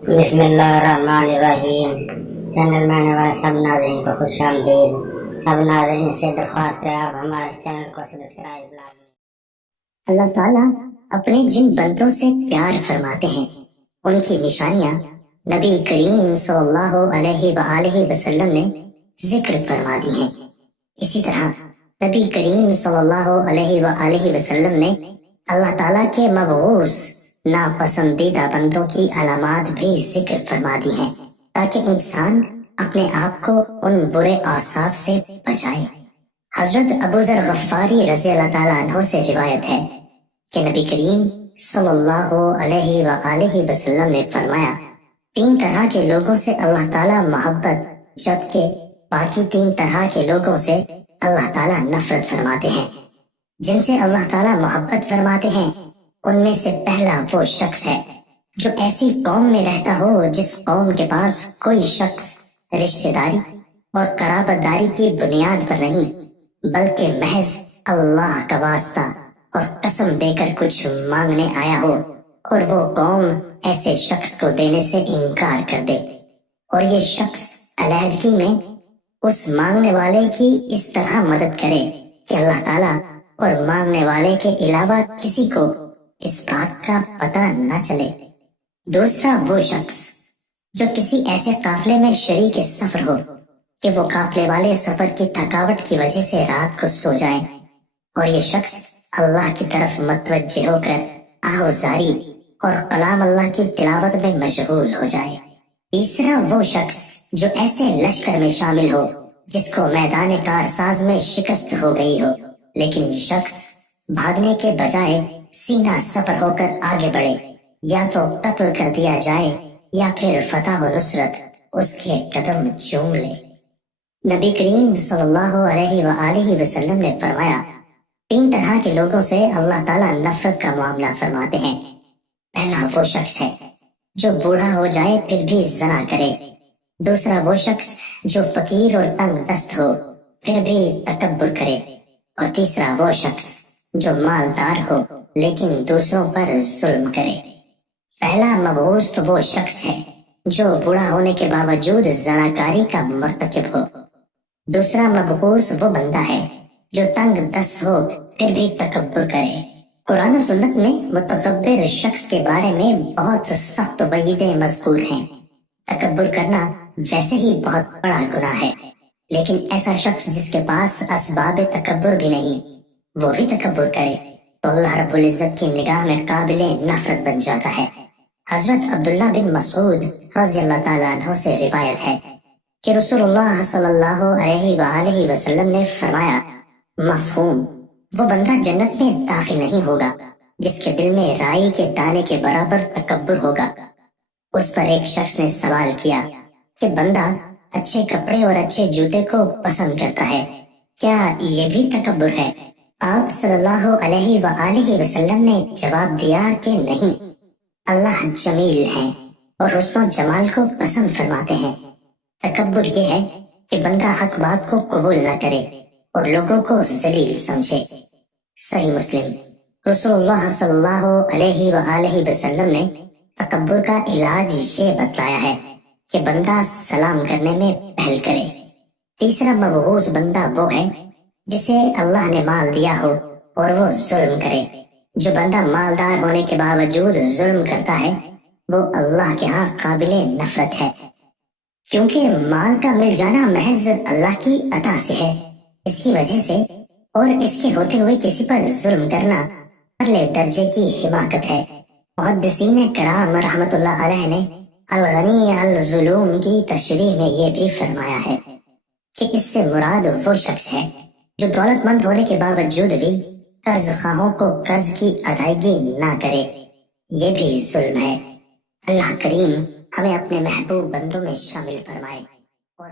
بسم اللہ الرحمن الرحیم۔ چینل میں آنے والے سب ناظرین کو خوش آمدید۔ سب ناظرین سے درخواست ہے آپ ہمارے چینل کو سبسکرائب لازمی۔ اللہ تعالیٰ اپنے جن بندوں سے پیار فرماتے ہیں ان کی نشانیاں نبی کریم صلی اللہ علیہ وآلہ وسلم نے ذکر فرما دی ہیں۔ اسی طرح نبی کریم صلی اللہ علیہ وآلہ وسلم نے اللہ تعالیٰ کے مبعوث ناپسندیدہ بندوں کی علامات بھی ذکر فرما دی ہیں تاکہ انسان اپنے آپ کو ان برے اوصاف سے بچائے۔ حضرت ابو ذر غفاری رضی اللہ تعالیٰ عنہ سے روایت ہے کہ نبی کریم صلی اللہ علیہ وآلہ وسلم نے فرمایا، 3 طرح کے لوگوں سے اللہ تعالیٰ محبت جبکہ باقی 3 طرح کے لوگوں سے اللہ تعالیٰ نفرت فرماتے ہیں۔ جن سے اللہ تعالیٰ محبت فرماتے ہیں ان میں سے پہلا وہ شخص ہے جو ایسی قوم میں رہتا ہو جس قوم کے پاس کوئی شخص رشتہ داری اور قرابت داری کی بنیاد پر نہیں بلکہ محض اللہ کا واسطہ اور قسم دے کر کچھ مانگنے آیا ہو، اور وہ قوم ایسے شخص کو دینے سے انکار کر دے، اور یہ شخص علیحدگی میں اس مانگنے والے کی اس طرح مدد کرے کہ اللہ تعالیٰ اور مانگنے والے کے علاوہ کسی کو اس بات کا پتہ نہ چلے۔ دوسرا وہ شخص جو کسی ایسے قافلے میں شریک سفر ہو کہ وہ قافلے والے سفر کی تھکاوٹ کی وجہ سے رات کو سو جائیں، اور یہ شخص اللہ کی طرف متوجہ ہو کر آہوزاری اور کلام اللہ کی تلاوت میں مشغول ہو جائے۔ تیسرا وہ شخص جو ایسے لشکر میں شامل ہو جس کو میدان کارساز میں شکست ہو گئی ہو، لیکن یہ شخص بھاگنے کے بجائے سینہ سپر ہو کر آگے بڑھے، یا تو قتل کر دیا جائے یا پھر فتح و نصرت اس کے قدم چوم لے۔ نبی کریم صلی اللہ علیہ وآلہ وسلم نے فرمایا، 3 طرح کے لوگوں سے اللہ تعالیٰ نفرت کا معاملہ فرماتے ہیں۔ پہلا وہ شخص ہے جو بوڑھا ہو جائے پھر بھی زنا کرے۔ دوسرا وہ شخص جو فقیر اور تنگ دست ہو پھر بھی تکبر کرے۔ اور تیسرا وہ شخص جو مالدار ہو لیکن دوسروں پر ظلم کرے۔ پہلا مبعوث تو وہ شخص ہے جو بوڑھا ہونے کے باوجود زناکاری کا مرتکب ہو۔ دوسرا مبعوث وہ بندہ ہے جو تنگ دست ہو پھر بھی تکبر کرے۔ قرآن و سنت میں متکبر شخص کے بارے میں بہت سخت وعیدیں مذکور ہیں۔ تکبر کرنا ویسے ہی بہت بڑا گناہ ہے، لیکن ایسا شخص جس کے پاس اسباب تکبر بھی نہیں وہ بھی تکبر کرے تو اللہ رب العزت کی نگاہ میں قابل نفرت بن جاتا ہے۔ حضرت عبداللہ بن مسعود رضی اللہ تعالیٰ عنہ سے روایت ہے کہ رسول اللہ صلی اللہ علیہ وآلہ وسلم نے فرمایا، مفہوم وہ بندہ جنت میں داخل نہیں ہوگا جس کے دل میں رائی کے دانے کے برابر تکبر ہوگا۔ اس پر ایک شخص نے سوال کیا کہ بندہ اچھے کپڑے اور اچھے جوتے کو پسند کرتا ہے، کیا یہ بھی تکبر ہے؟ آپ صلی اللہ علیہ وآلہ وسلم نے جواب دیا کہ نہیں، اللہ جمیل ہیں اور حسن و جمال کو پسند فرماتے ہیں۔ تکبر یہ ہے کہ بندہ حق بات کو قبول نہ کرے اور لوگوں کو ذلیل سمجھے۔ صحیح مسلم۔ رسول اللہ صلی اللہ علیہ وآلہ وسلم نے تکبر کا علاج یہ بتلایا ہے کہ بندہ سلام کرنے میں پہل کرے۔ تیسرا مبعوث بندہ وہ ہے جسے اللہ نے مال دیا ہو اور وہ ظلم کرے۔ جو بندہ مالدار ہونے کے باوجود ظلم کرتا ہے وہ اللہ کے ہاں قابل نفرت ہے، کیونکہ مال کا مل جانا محض اللہ کی عطا سے ہے۔ اس کی وجہ سے اور اس کے ہوتے ہوئے کسی پر ظلم کرنا اعلی درجے کی حماقت ہے۔ محدثین کرام رحمت اللہ علیہ نے الغنی الظلوم کی تشریح میں یہ بھی فرمایا ہے کہ اس سے مراد وہ شخص ہے جو دولت مند ہونے کے باوجود بھی قرض خواہوں کو قرض کی ادائیگی نہ کرے، یہ بھی ظلم ہے۔ اللہ کریم ہمیں اپنے محبوب بندوں میں شامل فرمائے اور